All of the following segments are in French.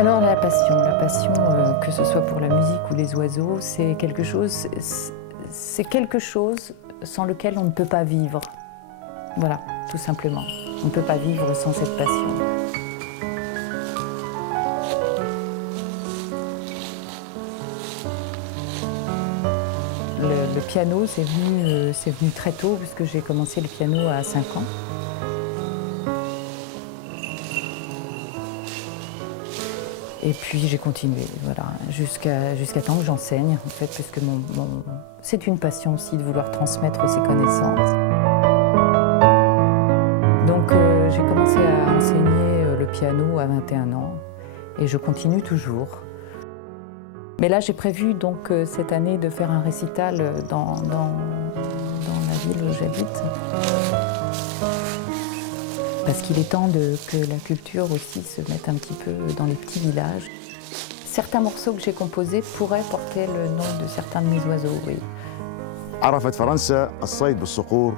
Alors la passion, que ce soit pour la musique ou les oiseaux, c'est quelque chose sans lequel on ne peut pas vivre. Voilà, tout simplement. On ne peut pas vivre sans cette passion. Le piano, c'est venu très tôt, puisque j'ai commencé le piano à 5 ans. Et puis j'ai continué, voilà, jusqu'à temps que j'enseigne, en fait, puisque c'est une passion aussi de vouloir transmettre ses connaissances. Donc j'ai commencé à enseigner le piano à 21 ans, et je continue toujours. Mais là, j'ai prévu donc cette année de faire un récital dans la ville où j'habite. Parce qu'il est temps que la culture aussi se mette un petit peu dans les petits villages. Certains morceaux que j'ai composés pourraient porter le nom de certains de mes oiseaux, oui. عرفت فرنسا الصيد بالصقور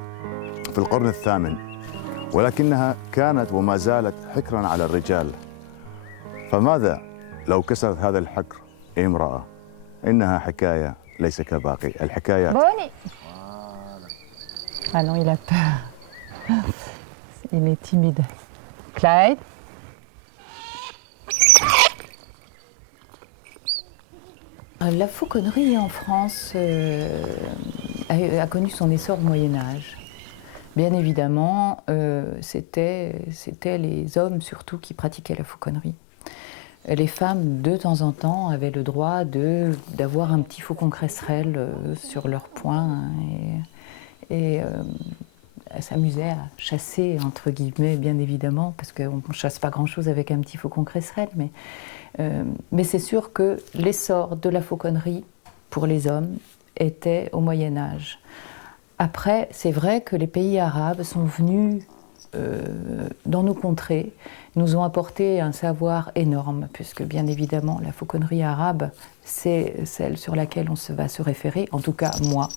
في القرن الثامن، ولكنها كانت وما زالت حكرا على الرجال. فماذا لو كسرت هذا الحكر امرأة؟ إنها حكاية ليس كباقي الحكايات. Bonnie. Ah non, il a peur. Il est timide. Clyde. La fauconnerie en France a connu son essor au Moyen-Âge. Bien évidemment, c'était les hommes surtout qui pratiquaient la fauconnerie. Les femmes, de temps en temps, avaient le droit d'avoir un petit faucon cresserelle sur leur poing et s'amusaient à chasser, entre guillemets, bien évidemment, parce qu'on ne chasse pas grand-chose avec un petit faucon cresserelle, mais c'est sûr que l'essor de la fauconnerie pour les hommes était au Moyen-Âge. Après, c'est vrai que les pays arabes sont venus dans nos contrées, nous ont apporté un savoir énorme, puisque bien évidemment la fauconnerie arabe, c'est celle sur laquelle on va se référer, en tout cas moi.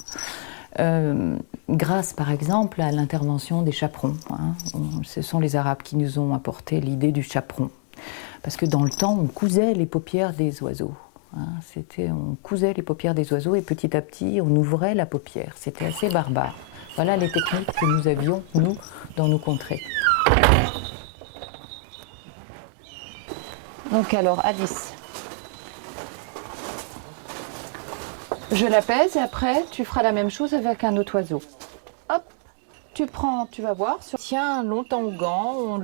Grâce par exemple à l'intervention des chaperons. Ce sont les Arabes qui nous ont apporté l'idée du chaperon. Parce que dans le temps, on cousait les paupières des oiseaux. On cousait les paupières des oiseaux et petit à petit, on ouvrait la paupière. C'était assez barbare. Voilà les techniques que nous avions, nous, dans nos contrées. Donc alors, Alice. Je la pèse et après, tu feras la même chose avec un autre oiseau. Hop, tu vas voir, tiens longtemps au gant,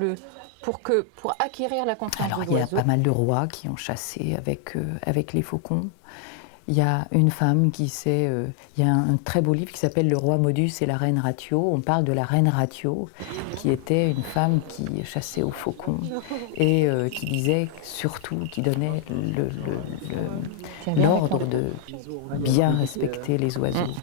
pour acquérir la confiance de l'oiseau. Alors, il y a pas mal de rois qui ont chassé avec les faucons. Il y a une femme il y a un très beau livre qui s'appelle Le roi Modus et la reine Ratio. On parle de la reine Ratio, qui était une femme qui chassait aux faucons et qui disait surtout, qui donnait l'ordre de bien respecter les oiseaux.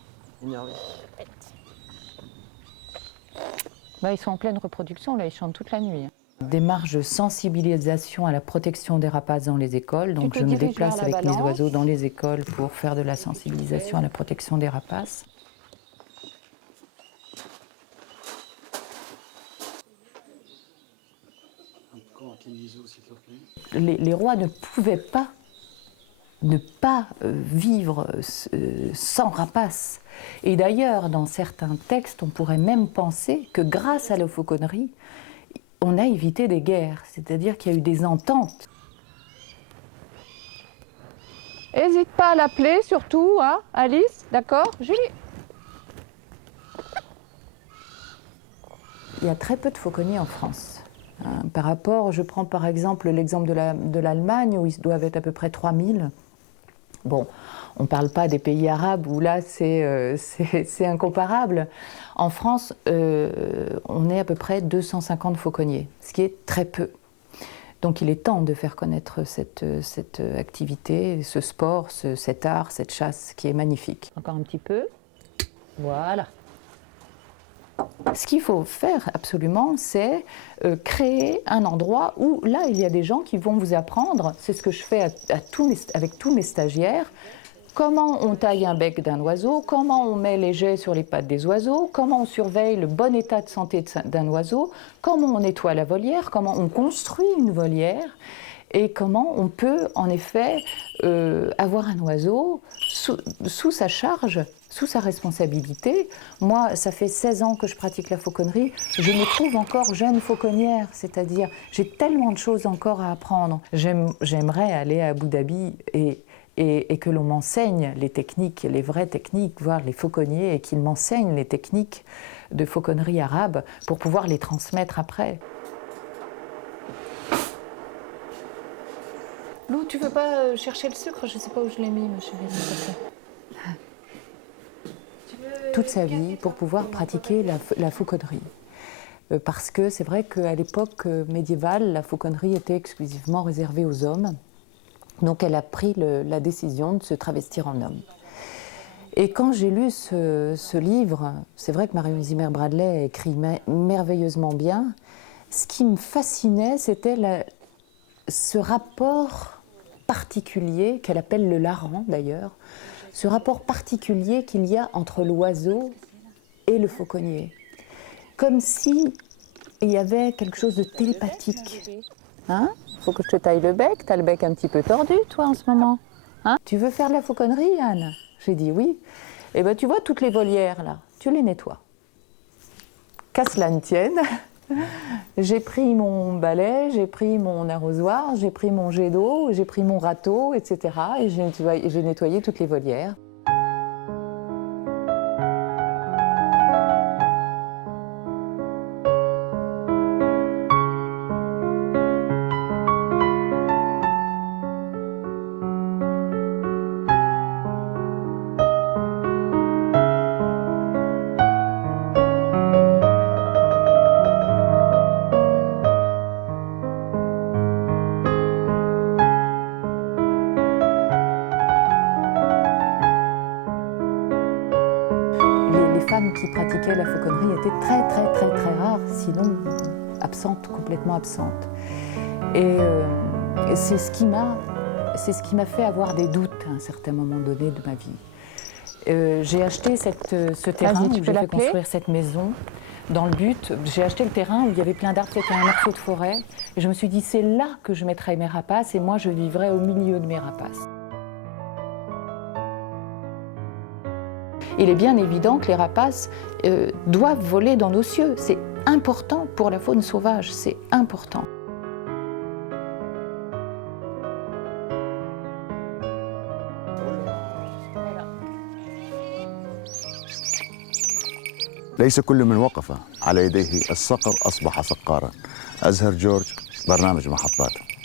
Ils sont en pleine reproduction, là, ils chantent toute la nuit. Démarche de sensibilisation à la protection des rapaces dans les écoles. Donc je me déplace avec mes oiseaux dans les écoles pour faire de la sensibilisation à la protection des rapaces. Les rois ne pouvaient pas vivre sans rapaces. Et d'ailleurs, dans certains textes, on pourrait même penser que grâce à la fauconnerie, on a évité des guerres, c'est-à-dire qu'il y a eu des ententes. N'hésite pas à l'appeler surtout, hein, Alice, d'accord, Julie. Il y a très peu de fauconniers en France. Par rapport, je prends par exemple l'exemple de l'Allemagne, où ils doivent être à peu près 3000. Bon, on ne parle pas des pays arabes où là c'est incomparable. En France, on est à peu près 250 fauconniers, ce qui est très peu. Donc il est temps de faire connaître cette activité, ce sport, cet art, cette chasse qui est magnifique. Encore un petit peu. Voilà. Ce qu'il faut faire absolument, c'est créer un endroit où, là, il y a des gens qui vont vous apprendre, c'est ce que je fais avec tous mes stagiaires, comment on taille un bec d'un oiseau, comment on met les jets sur les pattes des oiseaux, comment on surveille le bon état de santé d'un oiseau, comment on nettoie la volière, comment on construit une volière. et comment on peut en effet avoir un oiseau sous sa charge, sous sa responsabilité. Moi, ça fait 16 ans que je pratique la fauconnerie, je me trouve encore jeune fauconnière, c'est-à-dire j'ai tellement de choses encore à apprendre. J'aimerais aller à Abu Dhabi et que l'on m'enseigne les techniques, les vraies techniques, voir les fauconniers, et qu'ils m'enseignent les techniques de fauconnerie arabe pour pouvoir les transmettre après. Lou, tu veux pas chercher le sucre? Je sais pas où je l'ai mis, ma chérie. Toute sa vie pour pouvoir pratiquer la fauconnerie. Parce que c'est vrai qu'à l'époque médiévale, la fauconnerie était exclusivement réservée aux hommes. Donc elle a pris la décision de se travestir en homme. Et quand j'ai lu ce livre, c'est vrai que Marion Zimmer Bradley écrit merveilleusement bien. Ce qui me fascinait, c'était ce rapport particulier, qu'elle appelle le larran d'ailleurs, ce rapport particulier qu'il y a entre l'oiseau et le fauconnier. Comme si il y avait quelque chose de télépathique. Hein? Faut que je te taille le bec, t'as le bec un petit peu tordu toi en ce moment. Hein? Tu veux faire de la fauconnerie, Anne? J'ai dit oui. Eh bien tu vois toutes les volières là, tu les nettoies. Qu'à cela ne tienne, j'ai pris mon balai, j'ai pris mon arrosoir, j'ai pris mon jet d'eau, j'ai pris mon râteau, etc. Et j'ai nettoyé toutes les volières. Les femmes qui pratiquaient la fauconnerie étaient très rares, sinon absentes, complètement absentes. Et c'est ce qui m'a fait avoir des doutes à un certain moment donné de ma vie. J'ai acheté ce terrain où j'ai fait construire cette maison dans le but, j'ai acheté le terrain où il y avait plein d'arbres, c'était un morceau de forêt, et je me suis dit c'est là que je mettrai mes rapaces et moi je vivrai au milieu de mes rapaces. Il est bien évident que les rapaces doivent voler dans nos cieux. C'est important pour la faune sauvage, c'est important. ليس كل من وقف على يديه الصقر أصبح صقارا. أزهر جورج، برنامج محطات.